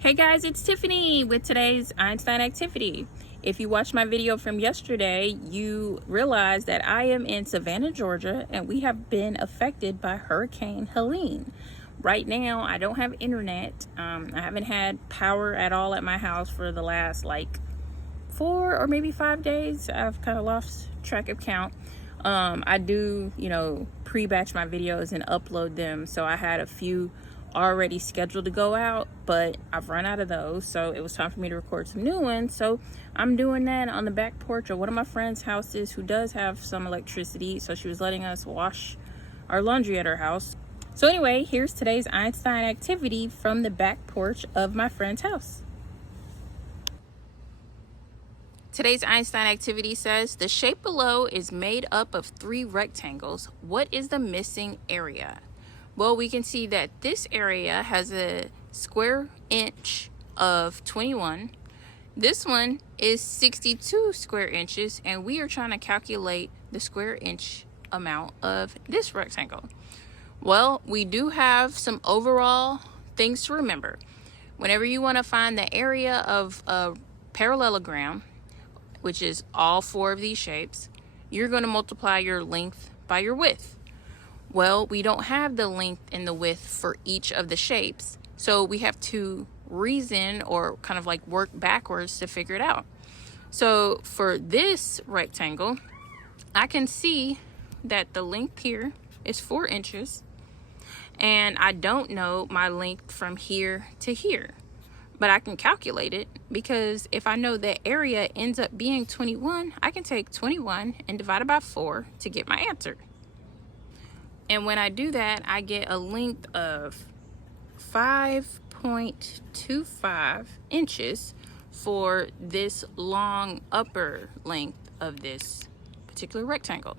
Hey guys, it's Tiffany with today's Einstein activity. If you watched my video from yesterday, you realize that I am in Savannah, Georgia, and we have been affected by Hurricane Helene. Right now, I don't have internet. I haven't had power at all at my house for the last 4 or maybe 5 days. I've kind of lost track of count. I do, pre-batch my videos and upload them. So I had a few already scheduled to go out, but I've run out of those. So it was time for me to record some new ones. So I'm doing that on the back porch of one of my friend's houses who does have some electricity. So she was letting us wash our laundry at her house. So anyway, here's today's Einstein activity from the back porch of my friend's house. Today's Einstein activity says the shape below is made up of 3 rectangles. What is the missing area? Well, we can see that this area has a square inch of 21. This one is 62 square inches, and we are trying to calculate the square inch amount of this rectangle. Well, we do have some overall things to remember. Whenever you want to find the area of a parallelogram, which is all 4 of these shapes, you're going to multiply your length by your width. Well, we don't have the length and the width for each of the shapes, so we have to reason or kind of work backwards to figure it out. So for this rectangle, I can see that the length here is 4 inches, and I don't know my length from here to here, but I can calculate it, because if I know the area ends up being 21, I can take 21 and divide it by 4 to get my answer. And when I do that, I get a length of 5.25 inches for this long upper length of this particular rectangle.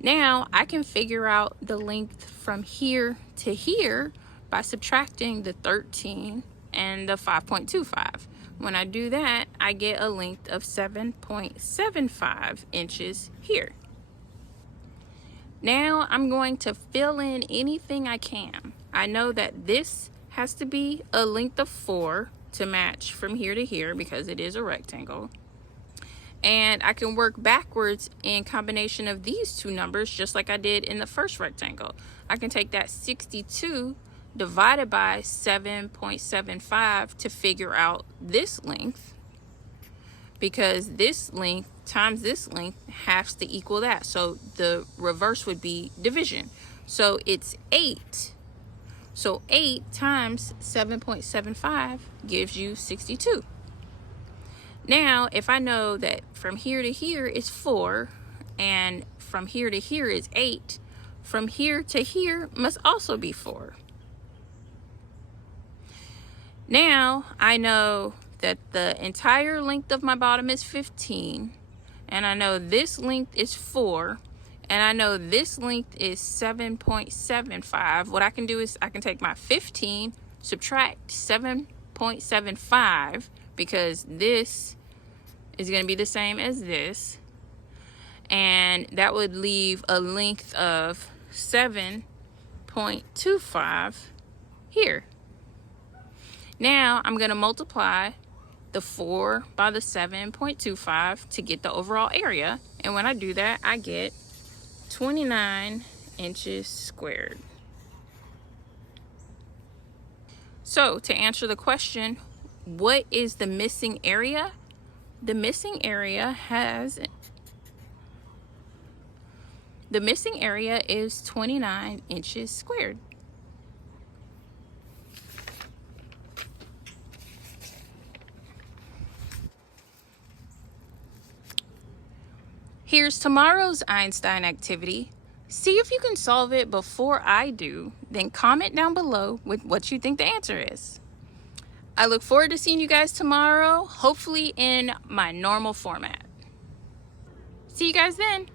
Now I can figure out the length from here to here by subtracting the 13 and the 5.25. When I do that, I get a length of 7.75 inches here. Now I'm going to fill in anything I can. I know that this has to be a length of 4 to match from here to here because it is a rectangle. And I can work backwards in combination of these two numbers, just like I did in the first rectangle. I can take that 62 divided by 7.75 to figure out this length, because this length times this length has to equal that. So the reverse would be division. So it's 8. So 8 times 7.75 gives you 62. Now, if I know that from here to here is 4, and from here to here is 8, from here to here must also be 4. Now, I know that the entire length of my bottom is 15, and I know this length is 4, and I know this length is 7.75. What I can do is I can take my 15, subtract 7.75, because this is going to be the same as this, and that would leave a length of 7.25 here. Now I'm going to multiply the 4 by the 7.25 to get the overall area, and when I do that, I get 29 inches squared. So to answer the question, what is the missing area? The missing area is 29 inches squared. Here's tomorrow's Einstein activity. See if you can solve it before I do, then comment down below with what you think the answer is. I look forward to seeing you guys tomorrow, hopefully in my normal format. See you guys then.